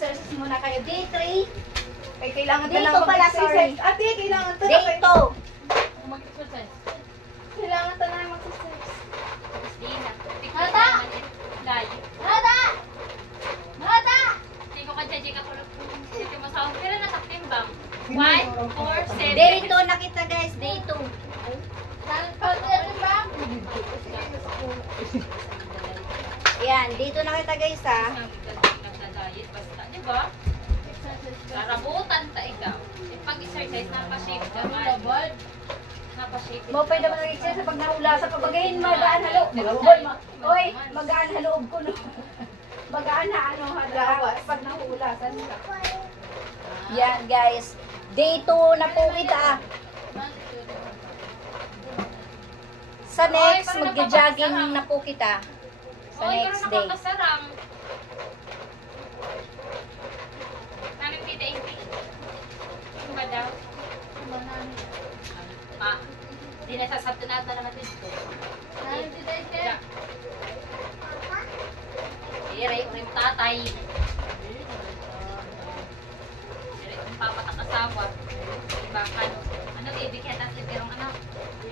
mag-exercise muna kayo. Day 3. Ay, kailangan Day talaga 2 pala, sorry. mag-exercise. Ate, kailangan Day talaga. 2. Mag-exercise. Kailangan talaga mag-exercise. Christina. Hata! Layo. Hata! Hata! Hindi ko kadya ka kulog. Hindi mo sa pero nasa timbang. 1, 4, 7. Day 2 na kita guys. Day 2. Yan. Dito na kita guys ha. Nagda-diet basta, di ba? Karabutan ta ikaw. Pag-exercise, napa-shape ka man. Napa-shape. Mo pwede mo nag-exercise pag nahula sa pabagayin. Magaan halo. Oy, magaan haloob ko no. Magaan na ano hala. Pag nahula. Yan guys. Day 2 na po kita. Sa next, mag-jogging na po kita. Sa next day. Nakakasarang. Namin kita hindi. Ano ba daw? Hindi na sasabto na ito naman dito. Namin kita hindi. Iray ko rin tatay. Iray kong papatakasawa. Ibakan. Ano, ibigyan natin pirong anak.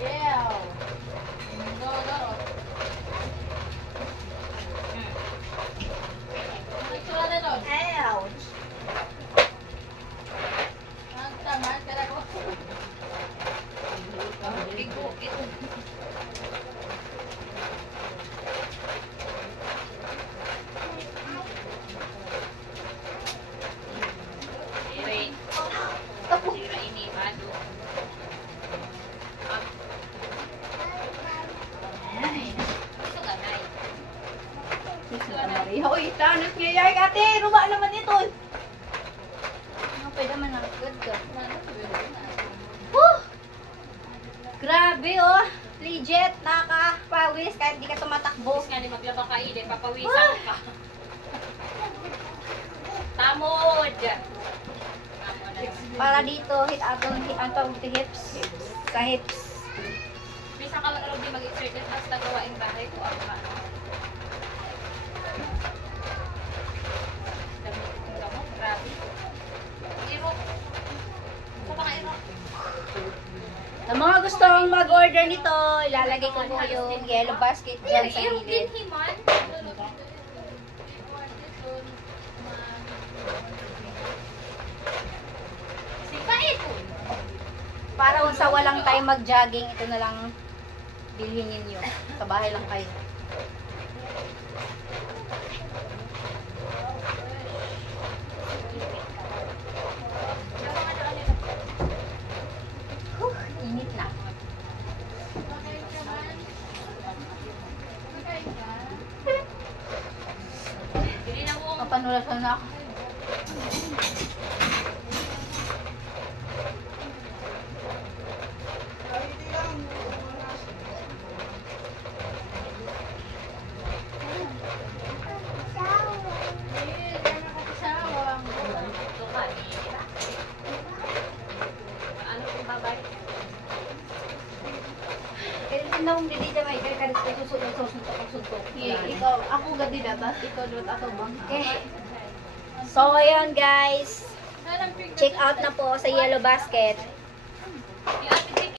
Yeah. Ouch. Uy, tanas kaya ate, ruba naman ito. Ano pwede man ang good ka. Woo! Grabe oh. Legit, nakakapawis kahit di ka tumatakbo. Bus nga ni maglaba ka ile, papawisan ka. Tamod! Para dito, hit atong hips. Sa hips. Bisa ka lang alam di mag-exercise basta gawain bahay ko ang ano. Grabe. Iro. Sa mga iro. Sa mga gustong mag-order nito, ilalagay ko po yung yellow basket dyan sa Iro din gilid. himan. Sipa ito. Para sa walang time mag-jogging, ito na lang bilhin ninyo. Sa bahay lang kayo. Init na. Bili na mo. Mapanulasan na ako. Ano kung babay? Kaya tinawang dito may kaya susuntok. Ikaw, ako gadi na, tapos ikaw doon ako bang. Okay. So, ayan guys. Check out na po sa Yellow Basket. Yung